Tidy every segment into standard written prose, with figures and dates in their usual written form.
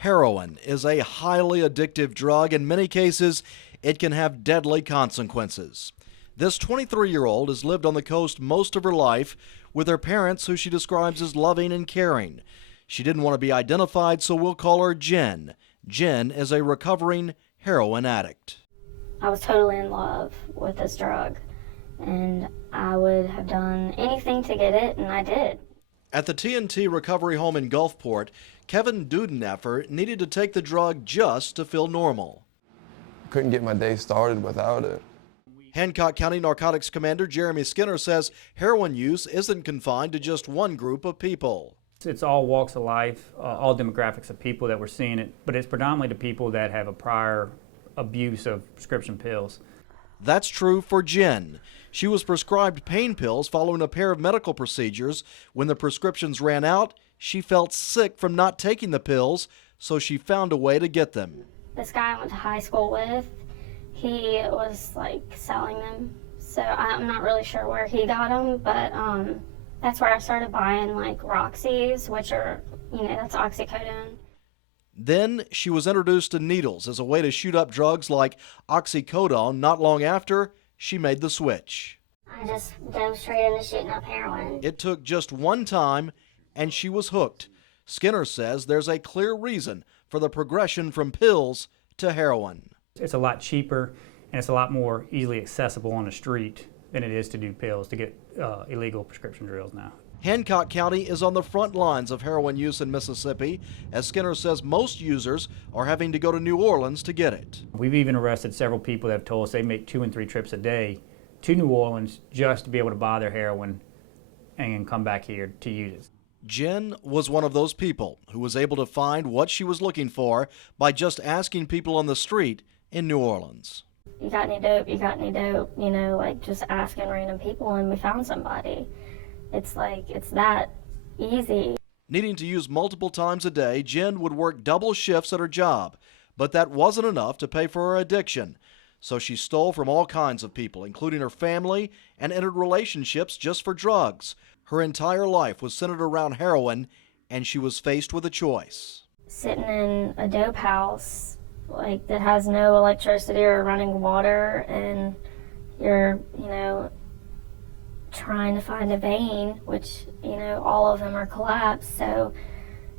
Heroin is a highly addictive drug. In many cases, it can have deadly consequences. This 23-year-old has lived on the coast most of her life with her parents, who she describes as loving and caring. She didn't want to be identified, so we'll call her Jen. Jen is a recovering heroin addict. I was totally in love with this drug, and I would have done anything to get it, and I did. At the TNT recovery home in Gulfport, Kevin Dudeneffer needed to take the drug just to feel normal. Couldn't get my day started without it. Hancock County Narcotics Commander Jeremy Skinner says heroin use isn't confined to just one group of people. It's all walks of life, all demographics of people that we're seeing it, but it's predominantly the people that have a prior abuse of prescription pills. That's true for Jen. She was prescribed pain pills following a pair of medical procedures. When the prescriptions ran out, she felt sick from not taking the pills, so she found a way to get them. This guy I went to high school with, he was like selling them, so I'm not really sure where he got them, but that's where I started buying like Roxy's, which are, that's oxycodone. Then she was introduced to needles as a way to shoot up drugs like oxycodone. Not long after, she made the switch. I just dove straight into shooting up heroin. It took just one time, and she was hooked. Skinner says there's a clear reason for the progression from pills to heroin. It's a lot cheaper, and it's a lot more easily accessible on the street than it is to do pills, to get illegal prescription drills now. Hancock County is on the front lines of heroin use in Mississippi, as Skinner says most users are having to go to New Orleans to get it. We've even arrested several people that have told us they make 2 and 3 trips a day to New Orleans just to be able to buy their heroin and come back here to use it. Jen was one of those people who was able to find what she was looking for by just asking people on the street in New Orleans. You got any dope? You got any dope? Like just asking random people, and we found somebody. It's that easy. Needing to use multiple times a day, Jen would work double shifts at her job, but that wasn't enough to pay for her addiction. So she stole from all kinds of people, including her family, and entered relationships just for drugs. Her entire life was centered around heroin, and she was faced with a choice. Sitting in a dope house, that has no electricity or running water, and you're, trying to find a vein, which, all of them are collapsed. So,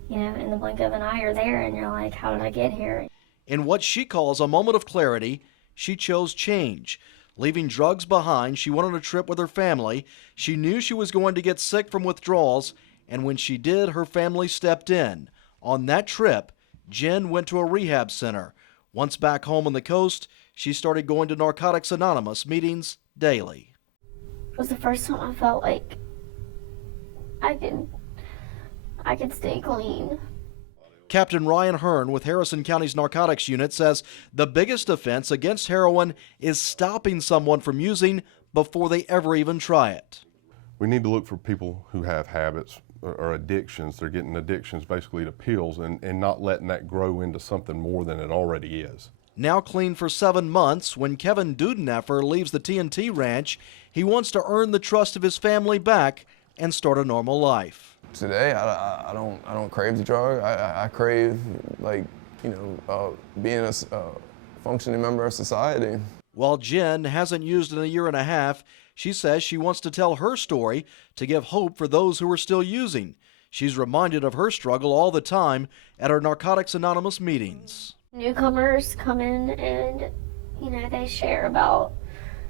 in the blink of an eye, you're there, and you're like, how did I get here? In what she calls a moment of clarity, she chose change. Leaving drugs behind, she went on a trip with her family. She knew she was going to get sick from withdrawals, and when she did, her family stepped in. On that trip, Jen went to a rehab center. Once back home on the coast, she started going to Narcotics Anonymous meetings daily. It was the first time I felt like I could stay clean. Captain Ryan Hearn with Harrison County's Narcotics Unit says the biggest offense against heroin is stopping someone from using before they ever even try it. We need to look for people who have habits or addictions. They're getting addictions basically to pills and not letting that grow into something more than it already is. Now clean for 7 months, when Kevin Dudeneffer leaves the TNT ranch, he wants to earn the trust of his family back and start a normal life. Today, I don't crave the drug. I crave, being a functioning member of society. While Jen hasn't used in a year and a half, she says she wants to tell her story to give hope for those who are still using. She's reminded of her struggle all the time at her Narcotics Anonymous meetings. Newcomers come in and, they share about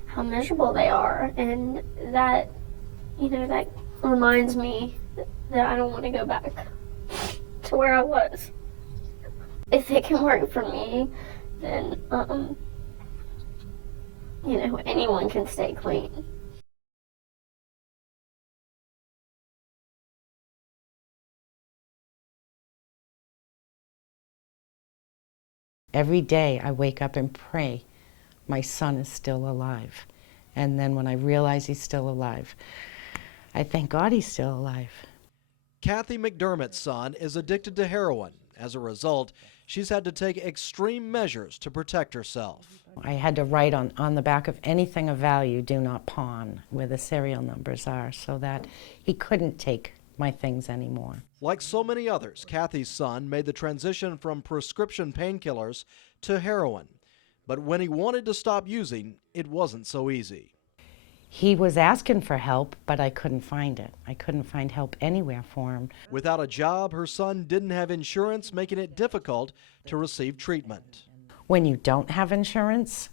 how miserable they are, and that, that reminds me that I don't want to go back to where I was. If it can work for me, then, anyone can stay clean. Every day I wake up and pray my son is still alive. And then when I realize he's still alive, I thank God he's still alive. Kathy McDermott's son is addicted to heroin. As a result, she's had to take extreme measures to protect herself. I had to write on the back of anything of value, do not pawn, where the serial numbers are, so that he couldn't take my things anymore. Like so many others, Kathy's son made the transition from prescription painkillers to heroin. But when he wanted to stop using, it wasn't so easy. He was asking for help, but I couldn't find it. I couldn't find help anywhere for him. Without a job, her son didn't have insurance, making it difficult to receive treatment. When you don't have insurance,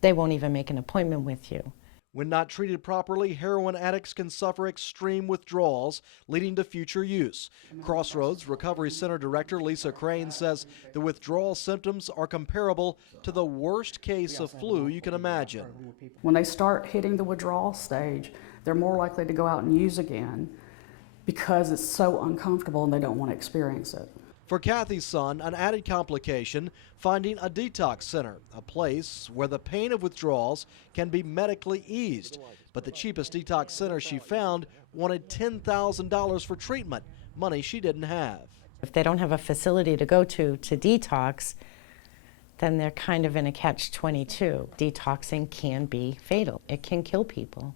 they won't even make an appointment with you. When not treated properly, heroin addicts can suffer extreme withdrawals, leading to future use. Crossroads Recovery Center Director Lisa Crane says the withdrawal symptoms are comparable to the worst case of flu you can imagine. When they start hitting the withdrawal stage, they're more likely to go out and use again because it's so uncomfortable and they don't want to experience it. For Kathy's son, an added complication, finding a detox center, a place where the pain of withdrawals can be medically eased. But the cheapest detox center she found wanted $10,000 for treatment, money she didn't have. If they don't have a facility to go to detox, then they're kind of in a catch-22. Detoxing can be fatal. It can kill people.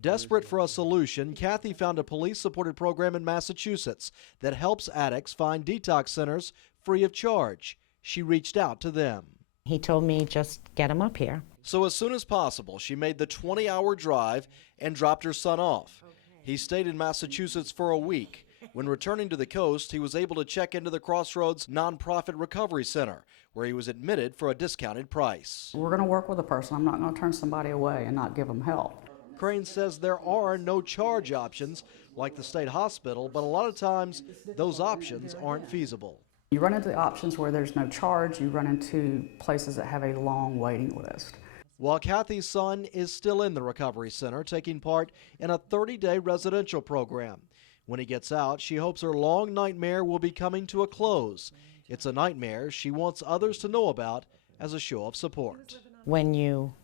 Desperate for a solution, Kathy found a police-supported program in Massachusetts that helps addicts find detox centers free of charge. She reached out to them. He told me, just get them up here. So as soon as possible, she made the 20-hour drive and dropped her son off. He stayed in Massachusetts for a week. When returning to the coast, he was able to check into the Crossroads Nonprofit Recovery Center, where he was admitted for a discounted price. We're going to work with a person. I'm not going to turn somebody away and not give them help. Crane says there are no charge options like the state hospital, but a lot of times those options aren't feasible. You run into the options where there's no charge. You run into places that have a long waiting list. While Kathy's son is still in the recovery center, taking part in a 30-day residential program. When he gets out, she hopes her long nightmare will be coming to a close. It's a nightmare she wants others to know about as a show of support. When you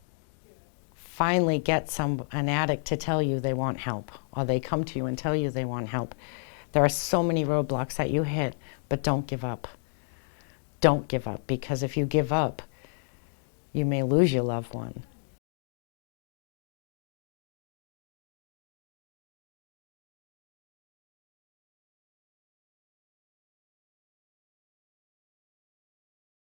finally get an addict to tell you they want help, or they come to you and tell you they want help, there are so many roadblocks that you hit, but don't give up. Don't give up, because if you give up, you may lose your loved one.